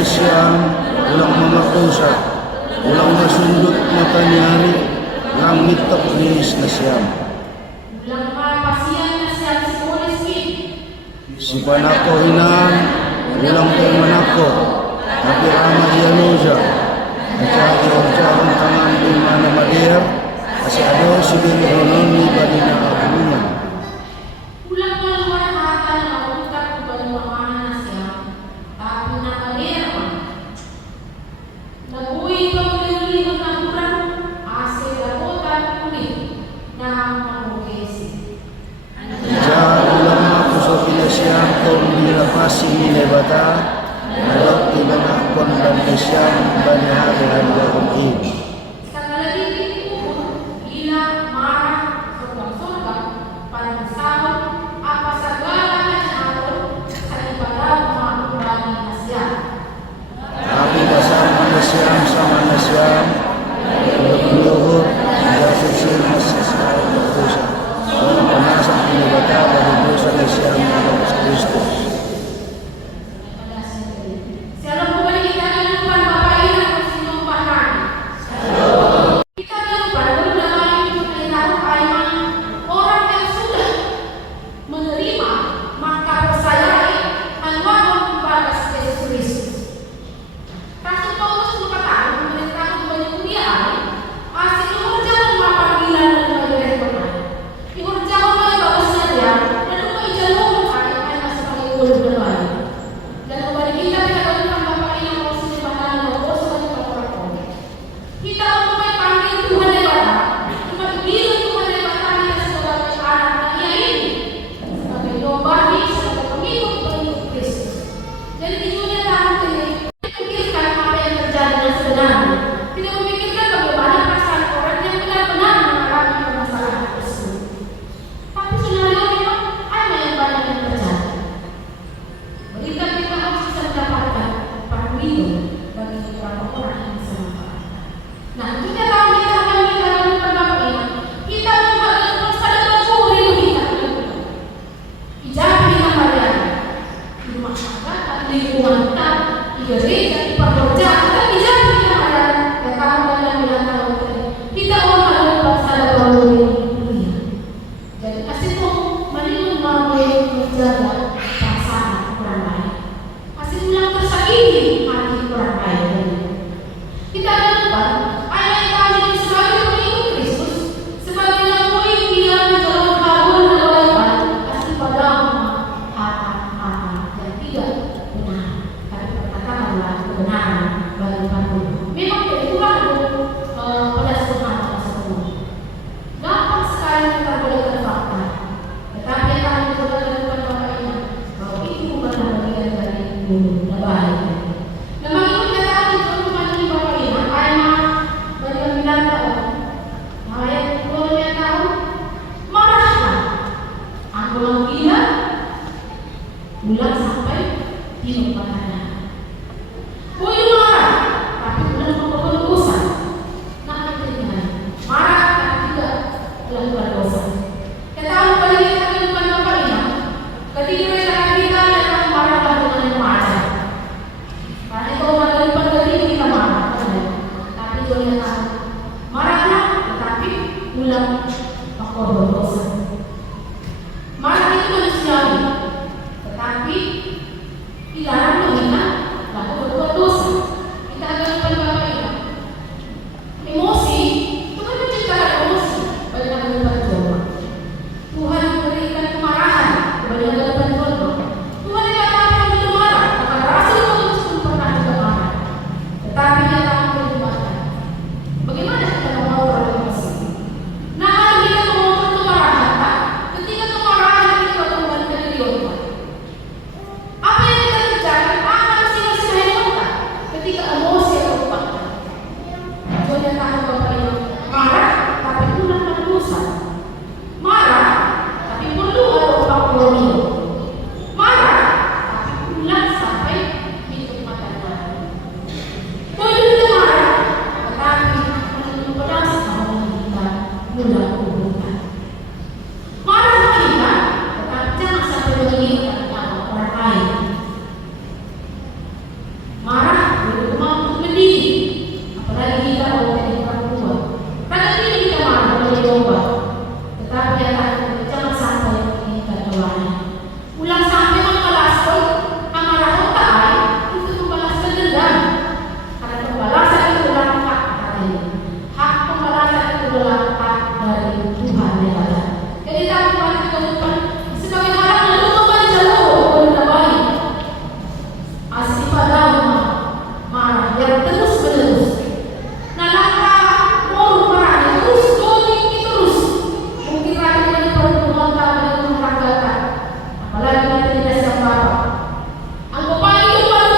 Siyam, ulang mga pusa, ulang nasundot mata niyari, langit tapunis na siyam. Ulang mapasiyan na siyam si Holy Spirit. Si panako hinan, ulang kay manako, tapi ama Ianuja, at saka iorjahan tangan din mana madir, kasi ano si Binironon ni Balina Abunan. Ulang maluwalhatan na utak ko ba ng mga na siyam, tapi nakalera. Nabuhay ka ulit-ulit ng kurang, ase lakotan ulit na mamugesi. Diyan ulang ako sa pinasiyang kung nilapasin ni Nebata, nalok tinanakon dan nasyang banyahan ng Sekali lagi itu gila, marah, surga-surga, dan berdosa. Ketahui balik kita kehidupan Bapak ini, ketika mereka kita yang marah dengan yang wajar. Karena itu orang kehidupan ketika kita marah, tapi Tuhan tahu marahlah, tetapi ulang aku berdosa. Marah itu manusiawi, tetapi dilarang menghina lalu berbuat dosa. Kita akan Bapak ini. Emosi, Tuhan menciptakan emosi bagi kehidupan Jomblo. Tuhan memberikan kemarahan bagi kehidupan Jomblo. Tuhan dikatakan belum marah, maka Rasul Paulus pun pernah juga marah. Tetapi dia tahu kehidupan. Bagaimana kita mengontrol emosi? Nah, kita mengontrol kemarahan, Pak. Ketika kemarahan kita kembalikan di otak. Apa yang kita kerjakan akan masing-masing hebat ketika emosi terlupakan. Tuhan tahu Bapak ini marah, tapi pulang berdosa. Marah, tapi perlu ada upah. Marah, tapi pulang sampai pintu mata Tuhan. Boleh kita marah, tetapi menunggu pedas sama kita pulang berdosa. Marah kita, tetapi jangan sampai menginginkan nyawa orang lain. Marah belum mampu mendidik, apalagi kita orang yang perempuan. Kadang ini kita marah oleh domba, tetapi jangan sampai menginginkan lawannya. Ulang sampai membalaskan amarah otak untuk membalaskan dendam. Karena pembalasan itu adalah hak katanya. Hak pembalasan itu adalah hak dari Tuhan yang ada. Jadi Tuhan kehidupan sebagai orang yang lupa jalur benar baik. Asli pada rumah marah yang terus menerus. Nah, langkah mau marah terus, terus. Mungkin lagi dari pertemuan dari rumah apalagi nanti tidak siapa. Angka paling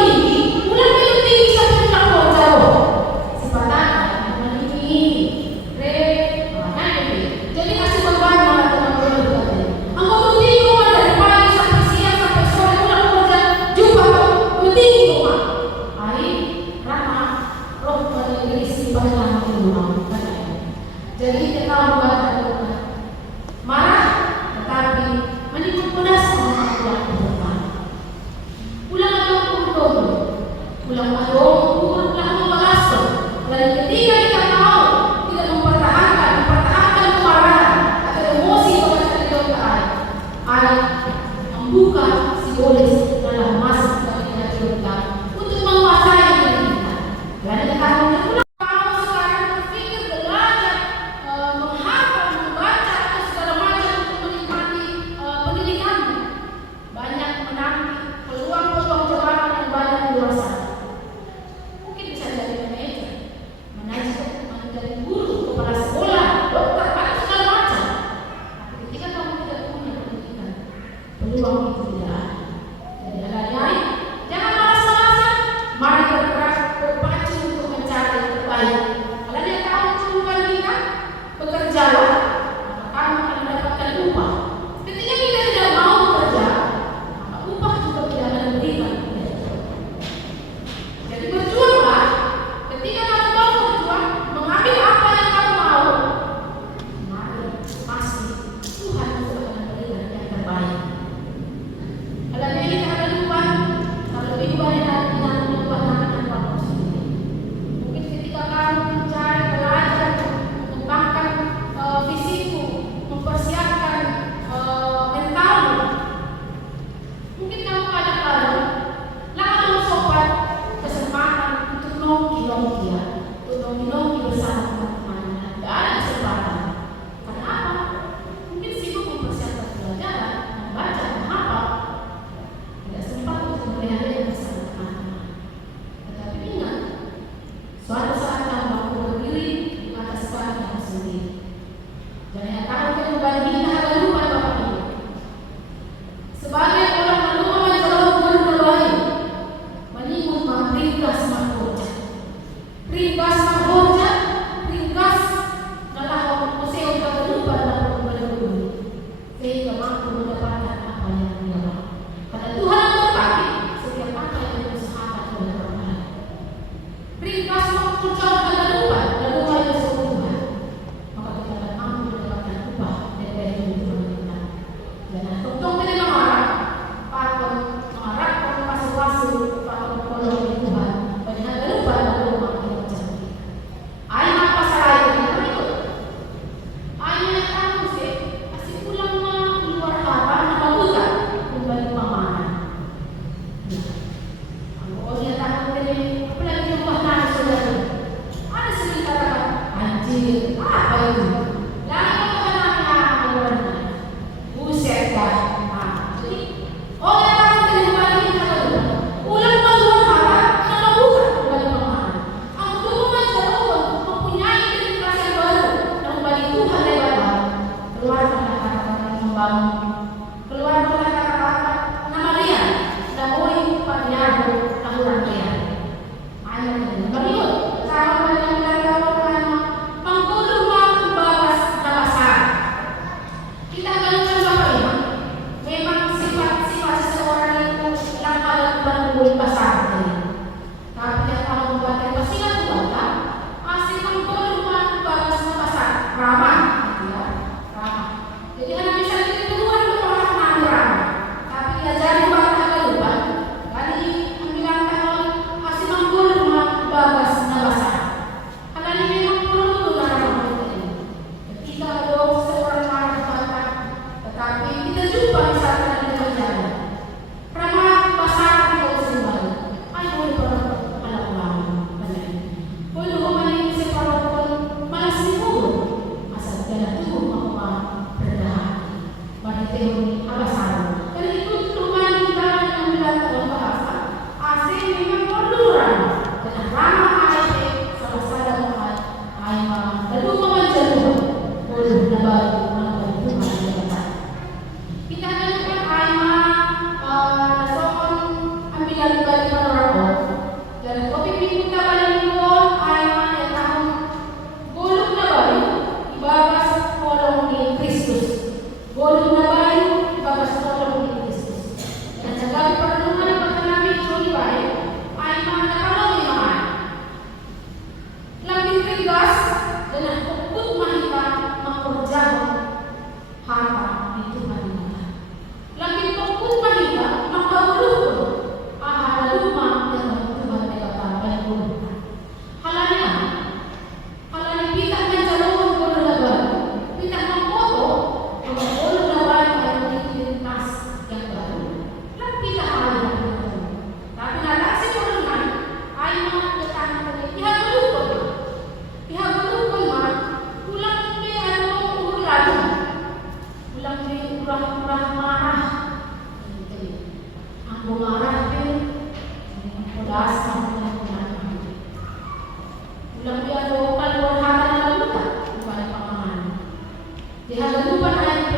tinggi, mulai paling tinggi sampai tak jauh. Sepatahnya ini, jadi kasih beban malah teman-teman berkata. Angka tinggi rumah dari pagi sampai siang sampai sore pulang kerja jumpa tinggi rumah. Hari ramah roh pada isi pada rumah. Jadi kita membaca marah, tetapi menikmati pedas sama pulang ke rumah. Pulang membalaskan. Dan ketika kita mau tidak mempertahankan kemarahan atau emosi pada kehidupan membuka simbolis dalam masa kita untuk menguasai diri kita. Dan kita kalau sekarang berpikir belajar menghafal, membaca atau segala macam untuk menikmati pendidikan, banyak menanti peluang-peluang jabatan yang banyak di luar sana. Mungkin bisa jadi manajer, menjadi guru, kepala sekolah, dokter, atau segala macam. Tapi ketika kamu tidak punya pendidikan, peluang itu tidak ada. Jadi ada jangan malas-malasan, mari bergerak berpacu untuk mencari yang terbaik. Kalau dia tahu kehidupan kita, bekerjalah, maka kamu akan mendapatkan upah. Ketika kita tidak mau bekerja, maka upah juga tidak akan diberikan. Jadi berjuanglah. Ketika kamu mau berjuang, mengambil apa yang kamu mau, mari pasti Tuhan itu akan memberikan yang terbaik. Kalau kita ada Tuhan, kalau lebih banyak dari Tuhan akan bagus. Mungkin ketika kamu mencari belajar mengembangkan itu. Lagi ko ka na nakakaluan na. Buset ka. Jadi, oh ya kan dari balik ka dulu. Ulang maluan ka na mabuhat ng balik pamahalan. Ang tulungan sa loob, mempunyai identitas yang baru. Ng balik Tuhan lewat Allah. Keluar kata-kata yang membangun. Keluar kata-kata nama dia. Namoy pagyago ng ulang dia. Ayaw na din. Baliot. Kasama ba niya nagkakaroon ng pangtulong mga batas na basa. Kita ganun ang babae. Memang sifat-sifat seseorang itu yang paling berbuat besar. Tapi yang kalau membuat pesilat buata, masih mengtulong mga batas na basa. Ramah. Ya, ramah. Jadi kan bisa dituduhan ke orang yang ramah. Tapi ya jadi bata kaluban. Kali ang bilang tahun masih mengtulong mga batas na basa. Karena ini memang perlu dalam hidup ini. Ketika ada seorang anak bata, tetapi kita jumpa misalkan di dalam jalan. Ramah basah kita sembah. Ay boleh pernah anak ulang. Boleh humani separuh pun malas sibuk. Asal jalan tubuh maupun berdahan. Pada teori abasah. Dan itu cuma kita yang melihat bahasa. Asing memang perlu ramah. Dengan ramah ayat sama-sama Tuhan. Ayat lalu memanjat boleh nabal Tuhan yang datang. Kita akan ayat soal ambil balik menerapkan. Dan kopi kita balik pun ayat yang tahun boleh nabal ibabas kolong ni Kristus. Boleh nabal ibabas kolong ni Kristus. Dan segala perlindungan pada Nabi Juli baik ayat kalau memang lebih tegas dengan hukum mahita mengerjakan harta itu mahita. Lebih hukum mahita mengkaulukan ahal rumah yang Tuhan megatan baik. Halanya kita menjalurkan bola lebar. Kita memfoto bola lebar yang identitas yang baru. Lalu kita harus tapi nanti si bola ayam datang ke pihak berhukum. Pihak berhukum mah ulang dia ada ukur lagi. Ulang dia kurang marah. Aku marah dia. Ulas sama ulang dia ada keluar harta dalam luka kepada pamangan. Dia lupa ayat